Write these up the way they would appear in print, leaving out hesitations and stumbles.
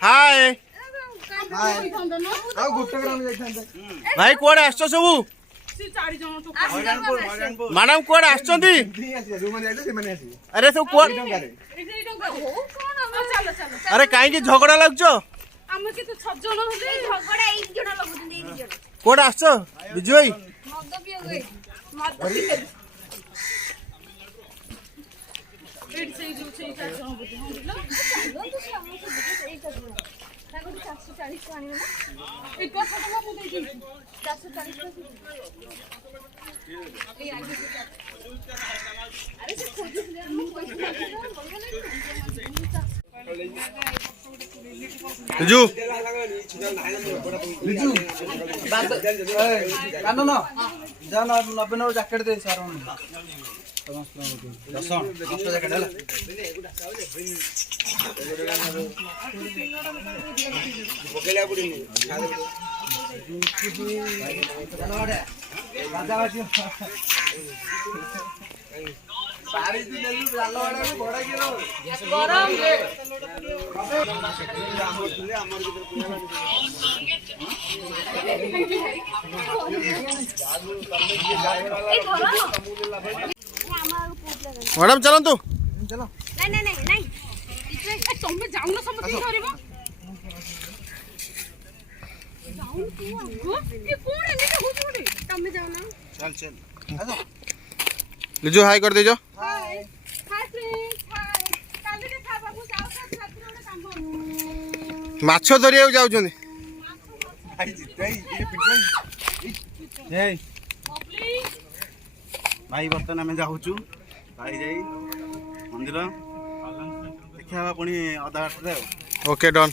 हाय भाई कोड आछो सब madam code आछंती अरे सब कोड अरे काहे की झगड़ा लागछो हम के तो 6 जण होले झगड़ा 1 जण लगुतनी 1 जण कोड आछो बिजू भाई मद पियो गए मद पियो रेड से जो से 4 जण होते हम बोलो तो सामने से देखो 1 जण ताको 440 आनी ना एक का फोटो मो दे दी 440 ए आगे अरे से खोज ले हम बिजू बिजू कानो न जान 90 नो जैकेट दे सार समस्त जैकेट हला बोकेला पुडी राजा बाजी सारी दिन ले जालो वाला बड़ा गिरो गरम रे मैडम चलंतु चलो नहीं नहीं नहीं नहीं इतने तुम जाऊ ना समझ धरबो जाऊ तू ये कोन एने के होछ रे तुम जाऊ ना चल चल आजा लिजो हाय कर देजो हाय हाय फ्रेंड्स हाय काली के खा बाबू जाऊ का छात्र ओडे काम माछ धरिया जाउछन आई जितई ये पिटई ए प्लीज भाई बर्तन आम जाऊँ भाई जाई मंदिर देखा पुणी अधा बाटे ओके डन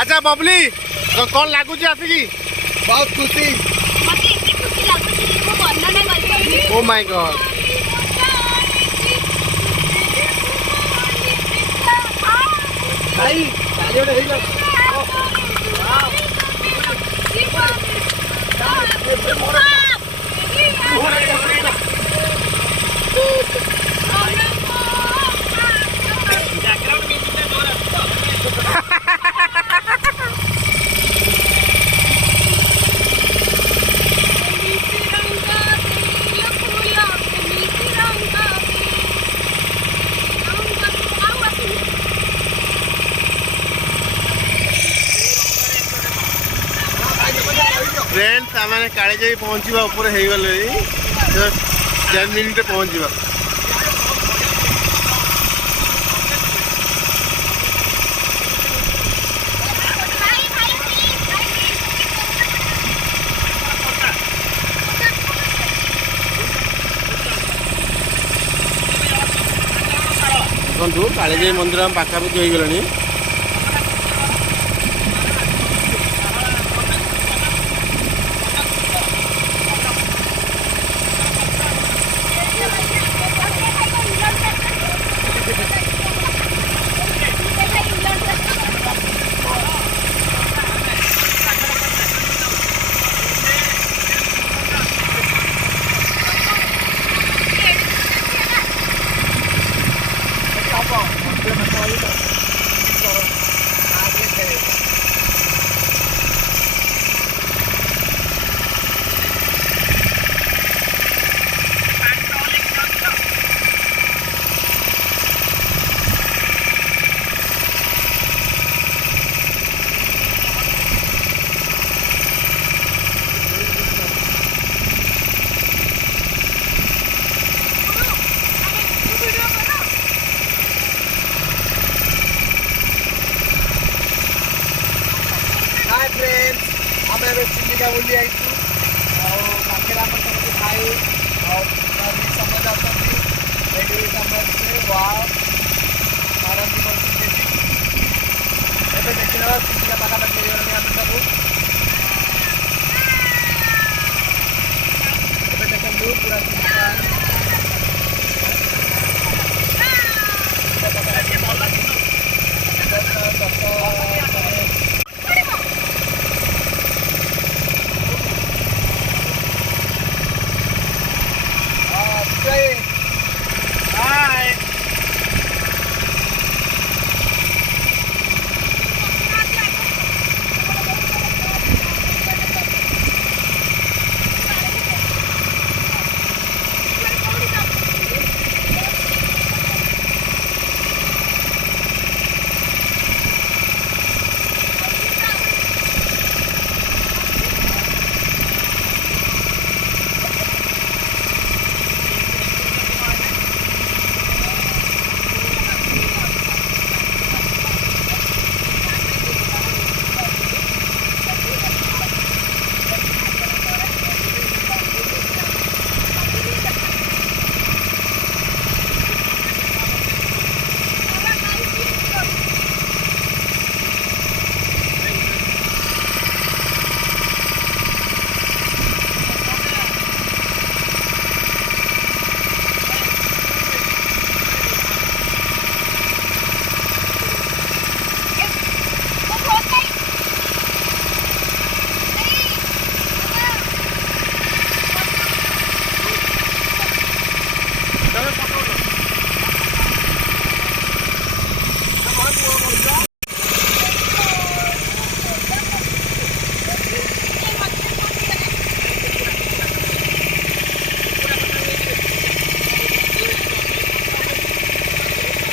अच्छा बबली कौन लगुच आसिकी बहुत खुशी मते एते खुशी लाଗୁଛି ଯେ ମୁଁ ବର୍ଣ୍ଣନା କରିପାରିବି। ओ माय गॉड भाई चाली गोटे हेई गला फ्रेंड्स आम काली जाई पहुँचवा ऊपर हो गले जस्ट 10 मिनिट पहुँचवा देखो कालीजाई मंदिर आम पाखापाखि हो गलानी हाय फ्रेंड्स हम एबे चिलिका बुली आइछु पाखे आम समझ भाई और समझ आती रेडी समझ से वाओ आराम से बस एबे देखिना चिलिका पाखा पाखी गले हम सब एबे देखन पूरा चिलिका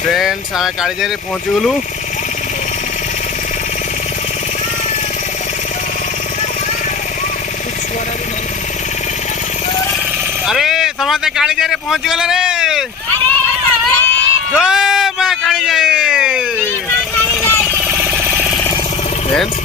फ्रेंड्स आम कालीजाई पहुँची गलु अरे समस्ते कालीजाई पहुँची गले रे जय मां कालीजाई फ्रेंड्स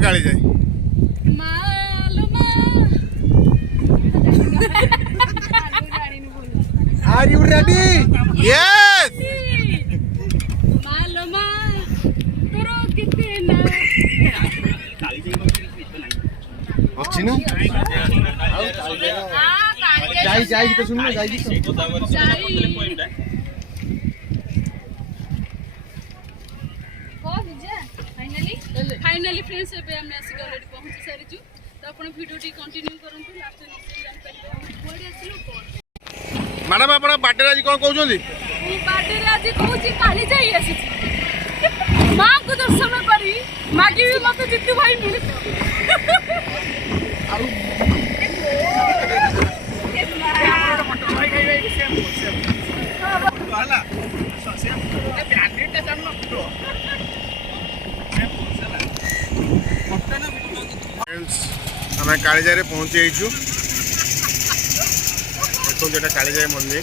काली जाए Are you ready? यस अच्छी ना जाएगी तो सुन जाएगी तो फाइनली फ्रेंड्स एबे हम आसिक ऑलरेडी पहुंची सारिछु तो आपण वीडियो टी कंटिन्यू करंतु लास्ट निश्चय जान परिबो कोडी आसिलो कोन मैडम आप बाटे आज कौन कहते मु बाटे रे आज कहूची काली जाई आसी मां को दर्शन करी मागी भी मते जितु भाई मिल आम कालीजाई पहुँची देखो जो कालीजाई मंदिर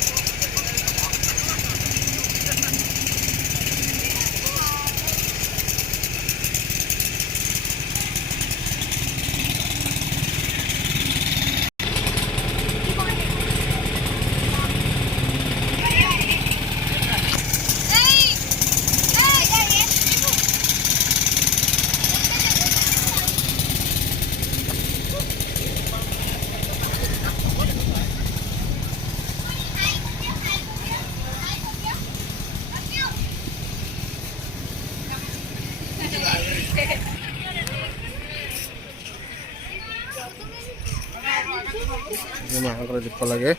दीप लगे